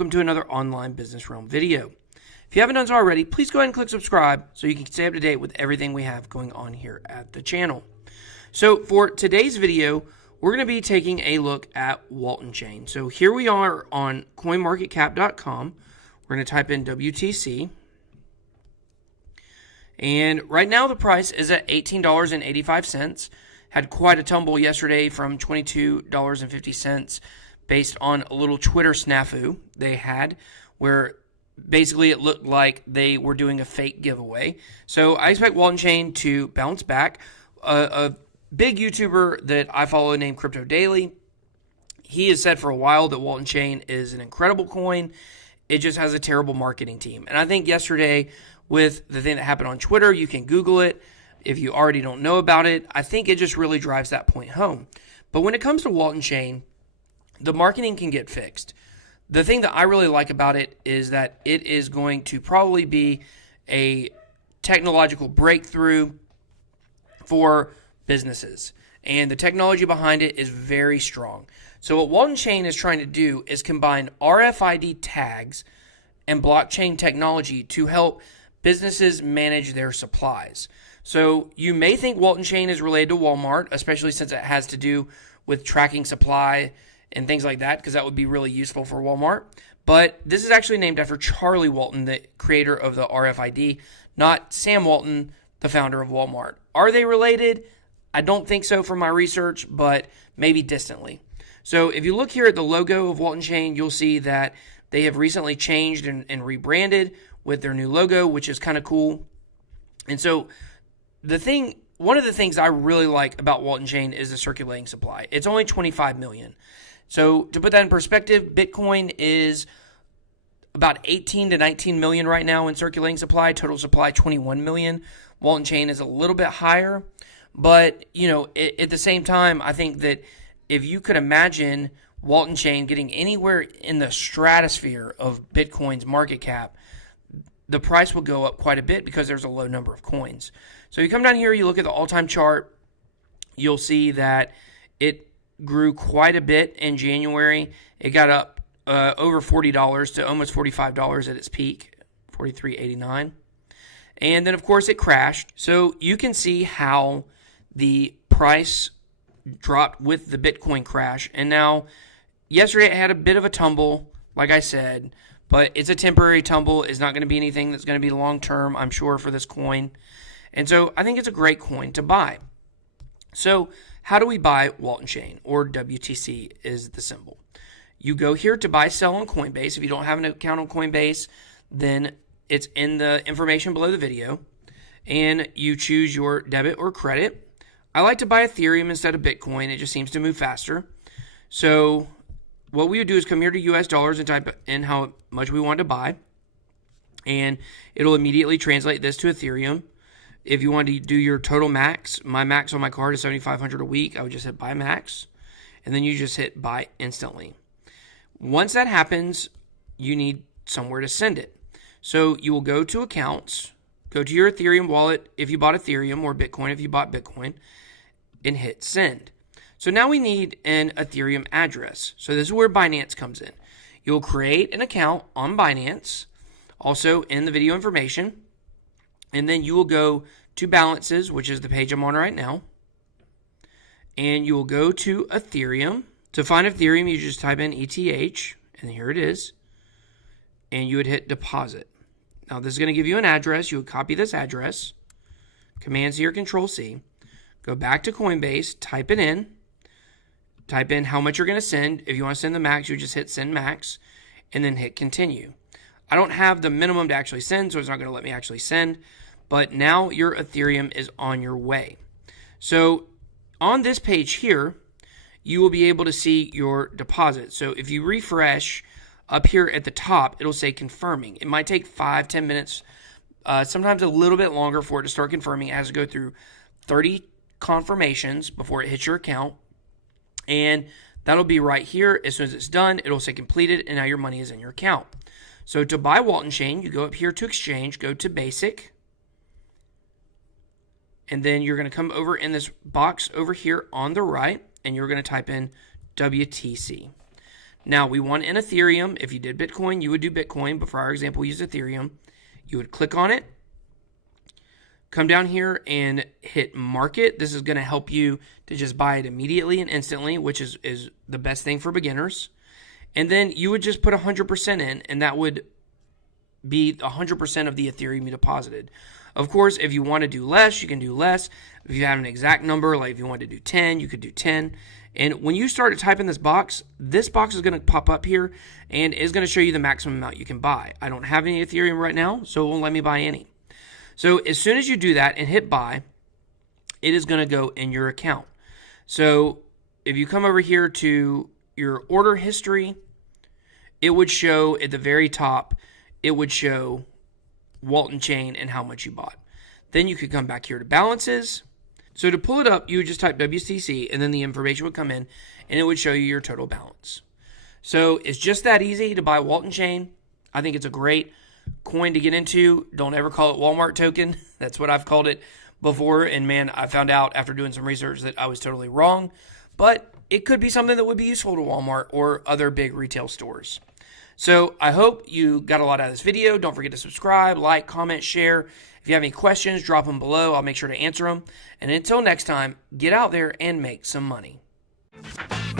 welcome to another online business realm video. If you haven't done so already, please go ahead and click subscribe so you can stay up to date with everything we have going on here at the channel. So for today's video, we're going to be taking a look at WaltonChain. So here we are on coinmarketcap.com. We're going to type in WTC. And right now the price is at $18.85. Had quite a tumble yesterday from $22.50 based on a little Twitter snafu they had where basically it looked like they were doing a fake giveaway. So I expect WaltonChain to bounce back. A big YouTuber that I follow named Crypto Daily, he has said for a while that WaltonChain is an incredible coin. It just has a terrible marketing team. And I think yesterday with the thing that happened on Twitter, you can Google it if you already don't know about it. I think it just really drives that point home. But when it comes to WaltonChain, the marketing can get fixed. The thing that I really like about it is that it is going to probably be a technological breakthrough for businesses. And the technology behind it is very strong. So what WaltonChain is trying to do is combine RFID tags and blockchain technology to help businesses manage their supplies. So you may think WaltonChain is related to Walmart, especially since it has to do with tracking supply and things like that, because that would be really useful for Walmart. But this is actually named after Charlie Walton, the creator of the RFID, not Sam Walton, the founder of Walmart. Are they related? I don't think so from my research, but maybe distantly. So if you look here at the logo of WaltonChain, you'll see that they have recently changed and rebranded with their new logo, which is kind of cool. And so one of the things I really like about WaltonChain is the circulating supply. It's only 25 million. So to put that in perspective, Bitcoin is about 18 to 19 million right now in circulating supply, total supply 21 million. WaltonChain is a little bit higher, but at the same time, I think that if you could imagine WaltonChain getting anywhere in the stratosphere of Bitcoin's market cap, the price will go up quite a bit because there's a low number of coins. So you come down here, you look at the all-time chart, you'll see that it grew quite a bit in January. It got up over $40 to almost $45 at its peak, $43.89. And then, of course, it crashed. So you can see how the price dropped with the Bitcoin crash. And now, yesterday it had a bit of a tumble, like I said, but it's a temporary tumble. It's not going to be anything that's going to be long-term, I'm sure, for this coin. And so I think it's a great coin to buy. So how do we buy WaltonChain, or WTC is the symbol? You go here to buy, sell on Coinbase. If you don't have an account on Coinbase, then it's in the information below the video. And you choose your debit or credit. I like to buy Ethereum instead of Bitcoin. It just seems to move faster. So what we would do is come here to US dollars and type in how much we want to buy. And it'll immediately translate this to Ethereum. If you want to do your total max, my max on my card is $7,500 a week. I would just hit buy max, and then you just hit buy instantly. Once that happens, you need somewhere to send it. So you will go to accounts, go to your Ethereum wallet if you bought Ethereum, or Bitcoin if you bought Bitcoin, and hit send. So now we need an Ethereum address. So this is where Binance comes in. You'll create an account on Binance, also in the video information. And then you will go to balances, which is the page I'm on right now. And you will go to Ethereum. To find Ethereum, you just type in ETH, and here it is. And you would hit deposit. Now this is going to give you an address. You would copy this address. Command-C or Control-C. Go back to Coinbase, type it in. Type in how much you're going to send. If you want to send the max, you just hit send max. And then hit continue. I don't have the minimum to actually send, so it's not going to let me actually send. But now your Ethereum is on your way. So on this page here, you will be able to see your deposit. So if you refresh up here at the top, it'll say confirming. It might take 5-10 minutes, sometimes a little bit longer for it to start confirming. It has to go through 30 confirmations before it hits your account. And that'll be right here. As soon as it's done, it'll say completed, and now your money is in your account. So to buy WaltonChain, you go up here to exchange, go to basic, and then you're going to come over in this box over here on the right, and you're going to type in WTC. Now, we want in Ethereum. If you did Bitcoin, you would do Bitcoin, but for our example, we use Ethereum. You would click on it, come down here and hit market. This is going to help you to just buy it immediately and instantly, which is the best thing for beginners. And then you would just put 100% in, and that would be 100% of the Ethereum you deposited. Of course, if you want to do less, you can do less. If you have an exact number, like if you want to do 10, you could do 10. And when you start to type in this box is going to pop up here and is going to show you the maximum amount you can buy. I don't have any Ethereum right now, so it won't let me buy any. So as soon as you do that and hit buy, it is going to go in your account. So if you come over here to your order history, it would show at the very top, it would show WaltonChain and how much you bought. Then you could come back here to balances. So to pull it up, you would just type WTC and then the information would come in and it would show you your total balance. So it's just that easy to buy WaltonChain. I think it's a great coin to get into. Don't ever call it Walmart token. That's what I've called it before. And man, I found out after doing some research that I was totally wrong. But it could be something that would be useful to Walmart or other big retail stores. So I hope you got a lot out of this video. Don't forget to subscribe, like, comment, share. If you have any questions, drop them below. I'll make sure to answer them. And until next time, get out there and make some money.